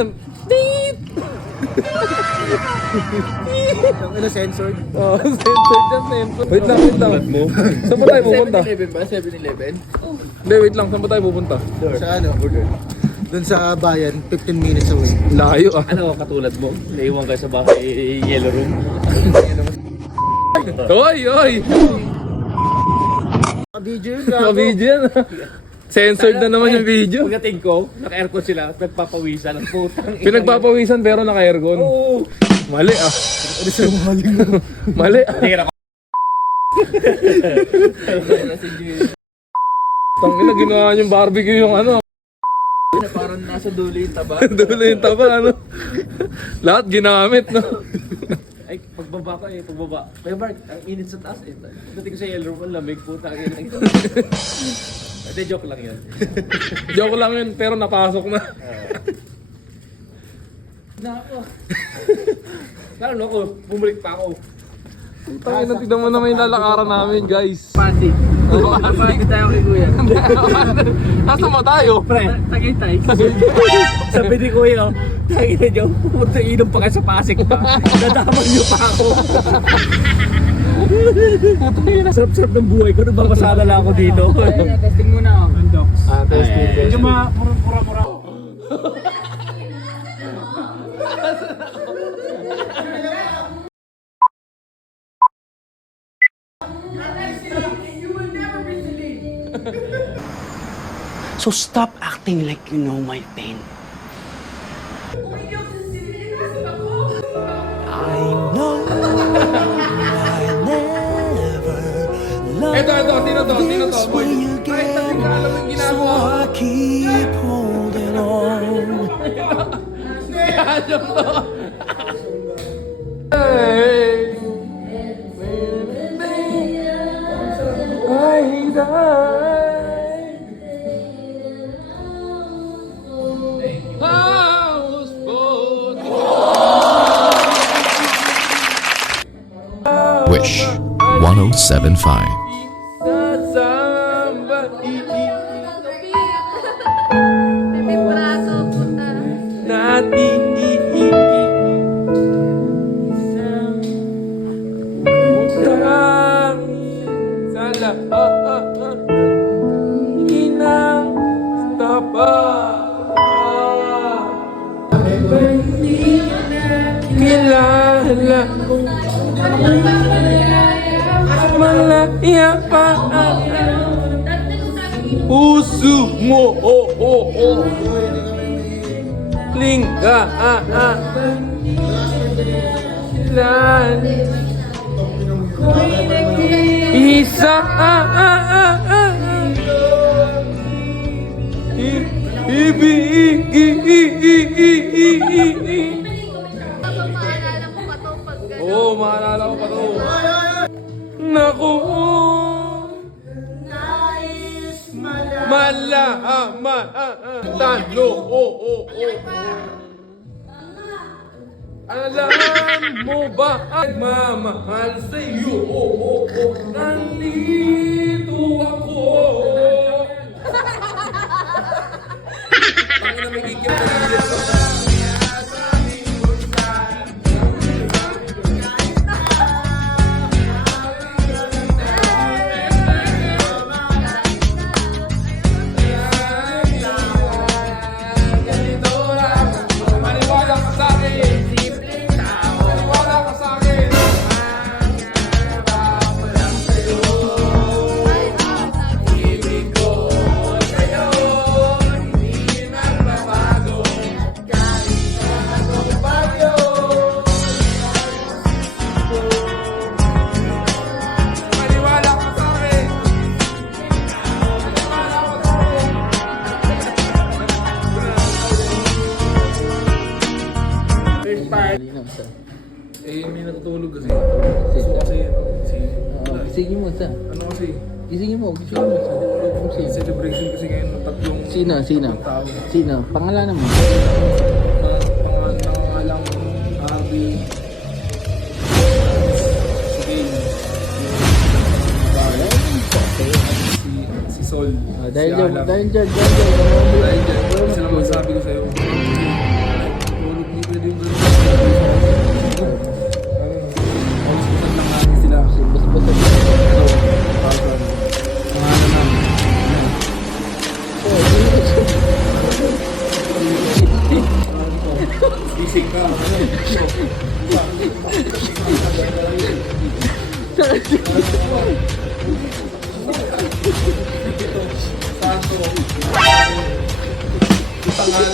yan. Beep! Ang ina censored. Oh, censored yan, censored. Wait lang, wait lang. Saan ba tayo pupunta? 7-Eleven ba? 7-Eleven? Hindi, wait lang. Saan ba tayo pupunta? Sa ano? Doon sa bayan, 15 minutes away. Layo ah. Ano katulad mo? Naiwan ka sa bahay yellow room. Oy, oy! Video yun, Naka-video yan ah. Censored na naman yung video. Pagdating ko, naka-aircon sila, nagpapawisan ng putang. Pinagpapawisan pero naka-aircon. Oo. Mali ah. Ano sa'yo mali mo? Mali ah. Tira ko. Tangina, ginawa yung barbecue yung ano. Parang nasa dulo yung taba. Dulo yung taba, ano. Lahat ginamit, no. Ay, pagbaba ko pagbaba. Kaya Mark, ang init sa taas eh. Pagdating ko sa yellow room, ang lamig, putang ina. Hindi, joke lang yun. Joke lang yun, pero napasok na. Nako. Lalo ako, bumalik pa ako. Tangina, tignan mo naman yung lalakaran namin, guys. Pati. Pati tayo kay Kuya. Nasa mo tayo? Pre, Tagaytay. Sabi ni Kuya, tangin na dyan, pumunta inom pa kayo sa Pasig pa. Dadaman niyo pa ako. Sarap-sarap ng buhay ko, nababasala lang ako dito. Testing muna ako. Testing. Pura-pura. So stop acting like you know my pain. I know I never loved Ito, sino to? Sino to? this Boy. way Kahit na hindi ka alam yung again, so ginagawa mo. I keep holding on. Kaya yung to. Hey, I die. I was born. Wish 1075. May braso, puta. Kilala ko malaya pa puso mo, lingga, isa, ibig, Maalala mo pa to pag gano'n. oo, maalala ko pa to. Naku, talo, alam mo ba ang mamahal sa'yo? Nandito ako. Ang ina may gigil na gigil ko. Maniwala ka sa akin. Maniwala ka sa akin. Ibig ko sa'yo hindi nagbabago. Kahit anong bagyo. Maniwala ka sa akin. Maniwala ka sa akin. Eh, may natutulog kasi. So kasi, Gisingin mo sa. ano kasi, Gisingin mo sa. celebration kasi ngayon ng tatlong Sino? tao. Sino? Pangalanan mo. Pangalang Harvey, si Gail, si Sol, Dahil si dyan, Alam. dahil dyan. Dahil dyan, isa lang masasabi ko sa'yo.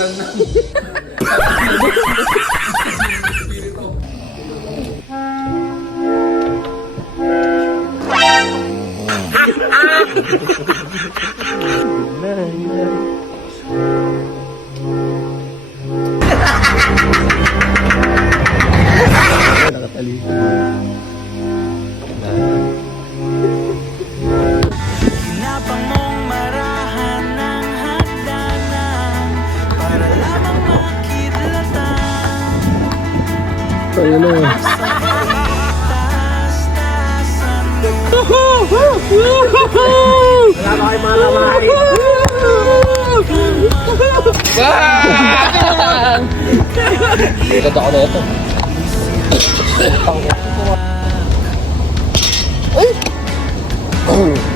Ulan na. Hinapang mong marahan ng hagdanan para lamang makidlatan sa taas-taasan Ikot ako na ito.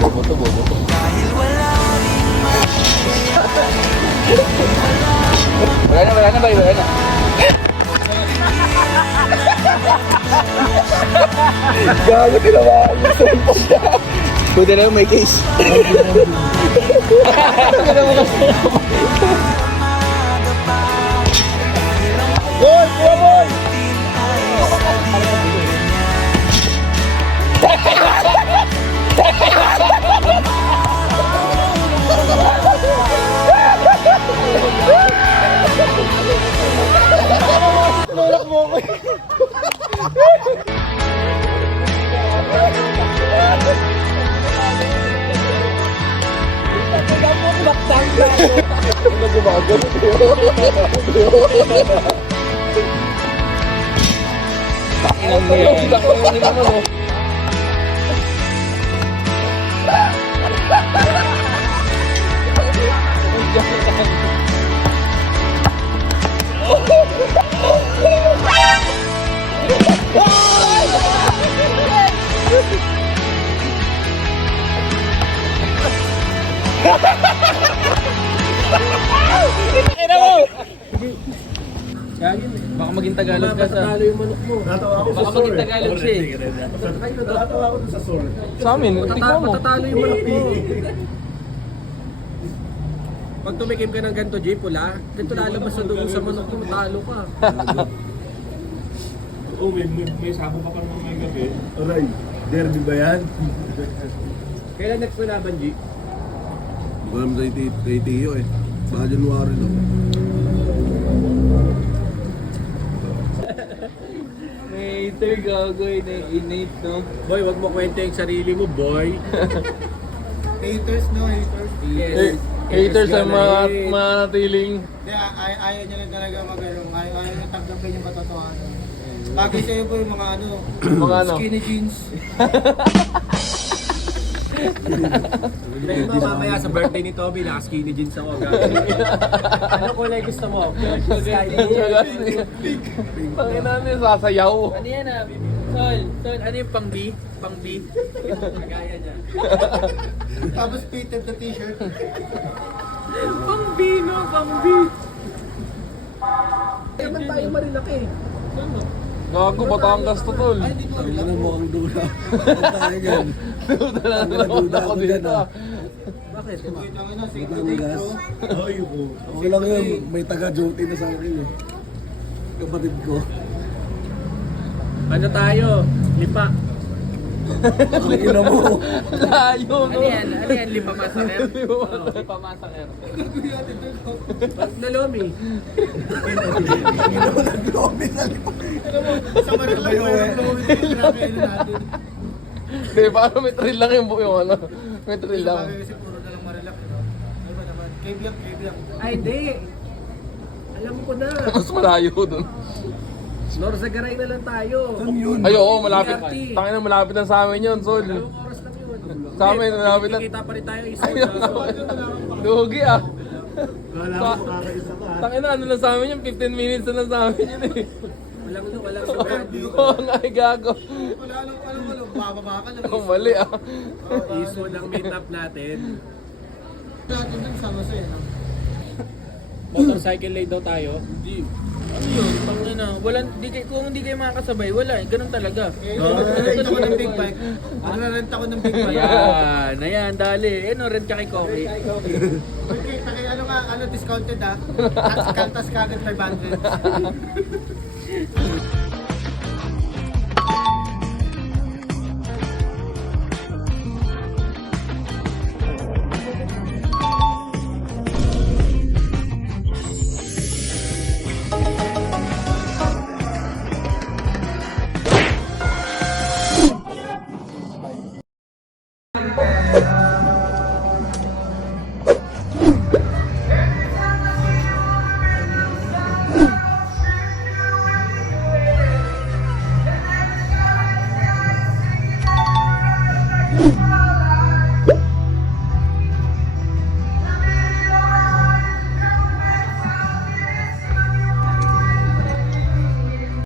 Boboto. dahil wala Wala na ba? Wala na. Gago tinawa yung cellphone niya. Buti na yung may case. Boy! Boy! Baka maging Tagalog ka sa... Talo yung manok mo. Baka maging Tagalog siya eh. Natatawa ako dun sa sword. Sa amin, tignan mo. Matatalo yung manok mo. Pag tumikim ka ng ganito, Jay, pula, ganito lalabas na doon sa manok mo, matalo ka. Oo, may sabo ka pa naman may gabi. Aray, derby ba yan? Kailan next mo laban, G? Hindi ko alam kay Tio eh. Baka January lang. Hater gagoy na innate, no? Boy, wag mo kwento yung sarili mo, boy. Haters, no? Haters. Yes. Haters ang manatiling. Hindi, ayaw niya lang talaga mag-along. Ayaw niya tanggapin yung katotohanan. Bagay sa'yo po yung mga ano, Mga ano? skinny jeans. Pero mamaya sa birthday ni Toby, naka-skinny jeans ako. Ano kulay gusto mo? Sky blue. Pangin namin, sasayaw. Ano yan ah? Sol, ano yung pang B? Pang B? Kagaya niya. Tapos fitted na t-shirt. Pang B, no? Pang B. Naman tayo marilaki. Gago, Batangas to, tol. Ay, hindi ko alam. Ano mo ang dula? Ano tayo yan? Duda lang naman ako dito. Bakit? Wait lang na, sige to date, bro. Ay, po. Okay lang yun. May taga-duty na sa akin eh. Kapatid ko. Ano tayo? Lipa. Ang ina mo. Layo, no? Ano yan? Lipa masaker? Pamasaker. Pag nalomi. Sa Manila, grabe ano natin. Hindi, parang may thrill lang yung ano. May thrill lang. Bagay kasi puro na lang marilak, no? Ano ba naman? K-Block. Ay, hindi. Alam ko na. Mas malayo dun. Norzagaray na lang tayo. Ay, oo, malapit. Bigati. Tangin na malapit na sa amin yun, Sol. Dalawang oras lang yun. Sa amin, malapit na. Kita pa rin tayo isa. Lugi ah. Kala mo kakaisa ka. Tangin na, ano na sa amin yun? 15 minutes na sa amin yun eh. Walang sobrang dito. Oo nga, ay gago. Wala bababa ka lang. Oh, mali ah. Iso ng meetup natin. Natin dun sama sa'yo, no? Motorcycle lay daw tayo. Ano yun? Pangina, kung hindi kayo makakasabay, wala eh. Ganun talaga. Rent ako ng big bike. Rent ako ng big bike. Ayan, dali. Eh, no, rent ka kay Koki. Okay, ano nga, ano, discounted ah. Kaltas ka agad 500.